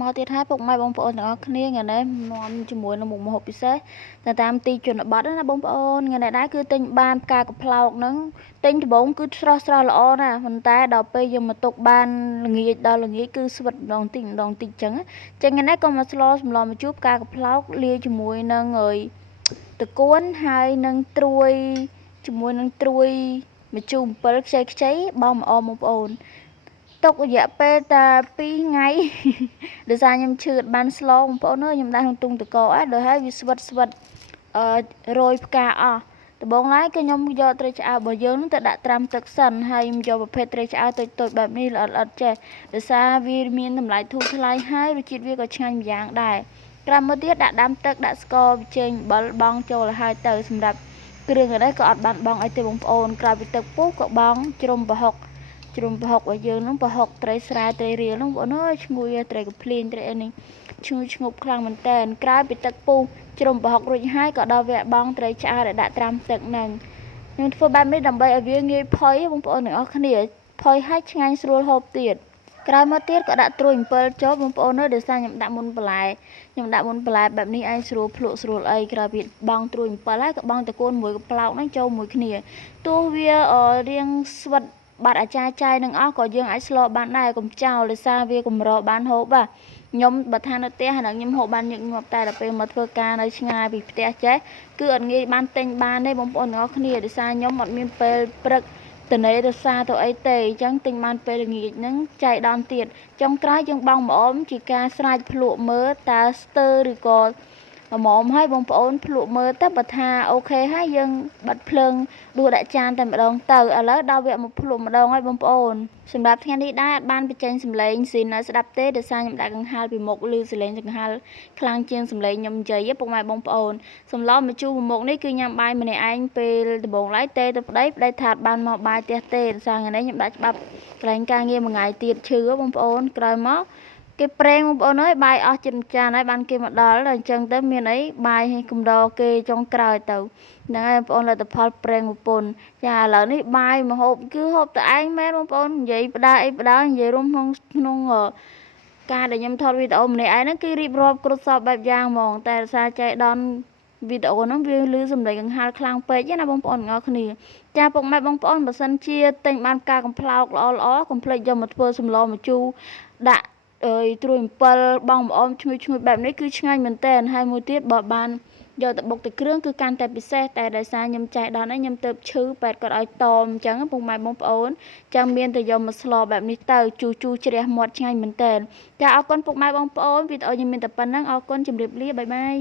មកទៀតហើយពុកម៉ែបងប្អូនទាំងអស់គ្នាថ្ងៃនេះនាំជាមួយនឹងមុខម្ហូបពិសេសទៅតាមទីជនបទណាបងប្អូនថ្ងៃនេះដែរគឺទិញបានផ្កាកផ្លោកហ្នឹងទិញដំបងគឺស្រស់ល្អណាស់ប៉ុន្តែដល់ពេលយើងមកទុកបានល្ងាចដល់ល្ងាចគឺស្វិតម្ដងតិចចឹងថ្ងៃនេះក៏មកស្លសម្លម្ជូរផ្កាកផ្លោកលាយជាមួយនឹងតកួនហើយនឹងត្រួយជាមួយនឹងត្រួយម្ជូរអំពិលខ្ចីបងបងប្អូនទុករយៈពេលតែ2ថ្ងៃដោយសារខ្ញុំឈឺបានស្លបងប្អូនអើយខ្ញុំដាក់ក្នុងទុងតកដល់ហើយវាស្វិតរយផ្កាអស់ដំបងឡើយគឺខ្ញុំយកត្រីឆ្អើររបស់យើងនឹងទៅដាក់ត្រាំទឹកសិនហើយខ្ញុំយកប្រភេទត្រីឆ្អើរតូចបែបនេះល្អិតចេះដោយសារវាមានតម្លៃធូរថ្លៃហើយរសជាតិវាក៏ឆ្ងាញ់ម្យ៉ាងដែរក្រោយមកទៀតដាក់ដាំទឹកដាក់ស្ករប៊ីចេងអំបិលបង់ចូលឲ្យហើយទៅសម្រាប់គ្រឿងនេះក៏អត់បានបង់អីទេបងប្អូនក្រោយពីទឹកពុះក៏បង់ជ្រុំប្រហុករបស់យើងនឹងប្រហុកត្រីស្រែត្រីរៀលនោះបងប្អូនអើយឈ្ងុយត្រីកំភ្លៀងត្រីអីនេះឈ្ងុយឈ្ងប់ខ្លាំងមែនតើក្រោយពីទឹកពុះជ្រុំប្រហុករួចហើយក៏ដល់វគ្គបង់ត្រីឆ្អើរដែលដាក់ត្រាំទឹកនឹងខ្ញុំធ្វើបែបនេះដើម្បីឲ្យវាងាយផុយបងប្អូនទាំងអស់គ្នាផុយហើយឆ្ងាញ់ស្រួលហូបទៀតក្រោយមកទៀតក៏ដាក់ត្រួយអំពិលចូលបងប្អូនអើយដោយសារខ្ញុំដាក់មុនបន្លែបែបនេះឯងស្រួលភ្លក់ស្រួលអីក្រោយពីបង់ត្រួយអំពិលហើយក៏បង់តកូនមួយក្បឡោកហ្នឹងចូលមួយគ្នាទោះវារៀងស្វិតបាត់អាចារ្យនឹងអស់ក៏យើងអាចស្លបានដែរកុំចោលដោយសារវាកម្របានហូបខ្ញុំបើថានៅផ្ទះហ្នឹងខ្ញុំហូបបានញឹកញាប់តែដល់ពេលមកធ្វើការនៅឆ្ងាយពីផ្ទះចេះគឺអត់ងាយបានទិញបានទេបងប្អូនទាំងអស់គ្នាដោយសារខ្ញុំអត់មានពេលព្រឹកតនេរសាទៅអីទេអញ្ចឹងទិញបានពេលល្ងាចហ្នឹងចៃដន្យទៀតចុងក្រោយយើងបង់ម្អមជាការស្រាច់ភ្លក់មើលតើស្ទើរឬក៏ល្មមឲ្យបងប្អូនភ្លក់មើលទៅបើថាអូខេហើយយើងបិទភ្លើងដួសដាក់ចានតែម្ដងទៅឥឡូវដល់វគ្គមកភ្លក់ម្ដងហើយបងប្អូនសម្រាប់ថ្ងៃនេះដែរអត់បានបញ្ចេញសម្លេងស៊ីនស្ដាប់ទេដោយសារខ្ញុំដាក់កង្ហាលពីមុខឮសម្លេងកង្ហាលខ្លាំងជាងសម្លេងខ្ញុំនិយាយពុកម៉ែបងប្អូនសម្លម្ជូរមុខនេះគឺញ៉ាំបាយម្នាក់ឯងពេលដំបូងឡើយទេទៅប្តីថាអត់បានមកបាយផ្ទះទេដោយសារថ្ងៃនេះខ្ញុំដាក់ច្បាប់កន្លែងការងារមួយថ្ងៃទៀតឈឺបងប្អូនក្រោយមកគេប្រេងបងប្អូនអើយបាយអស់ចិត្តចានហើយបានគេមកដល់អញ្ចឹងទៅមានអីបាយកំដរគេចុងក្រោយទៅហ្នឹងហើយបងប្អូនលទ្ធផលប្រេងប្រពន្ធចាឥឡូវនេះបាយមកហូបគឺហូបតែឯងមែនបងប្អូននិយាយផ្ដាអីផ្ដានិយាយរួមក្នុងការដែលខ្ញុំថតវីដេអូម្នាក់ឯងហ្នឹងគឺរៀបរាប់គ្រប់សពបែបយ៉ាងហ្មងតែសារចៃដន្យវីដេអូហ្នឹងវាលឺសំឡេងកង្ហាល់ខ្លាំងពេកណាបងប្អូនទាំងអស់គ្នាចាពុកម៉ែបងប្អូនបើសិនជាទិញបានការកំ pl ោកល្អកុំភ្លេចយកមកធ្វើសម្លម្ជូរដាក់ត្រួយអំពិលបងម្អមឈ្ងុយបែបនេះគឺឆ្ងាញ់មែនតើហើយមួយទៀតបើបានយកទៅបុកទៅគ្រឿងគឺកាន់តែពិសេសតែដោយសារខ្ញុំចៃដន្យខ្ញុំទៅឈឺប៉ែតគាត់ឲ្យតមអញ្ចឹងពុកម៉ែបងប្អូនចាំមានតែយកមកស្លបែបនេះទៅជូរជ្រះមាត់ឆ្ងាញ់មែនតើចាអរគុណពុកម៉ែបងប្អូនវីដេអូខ្ញុំមានតែប៉ុណ្្នឹងអរគុណជម្រាបលាបាយ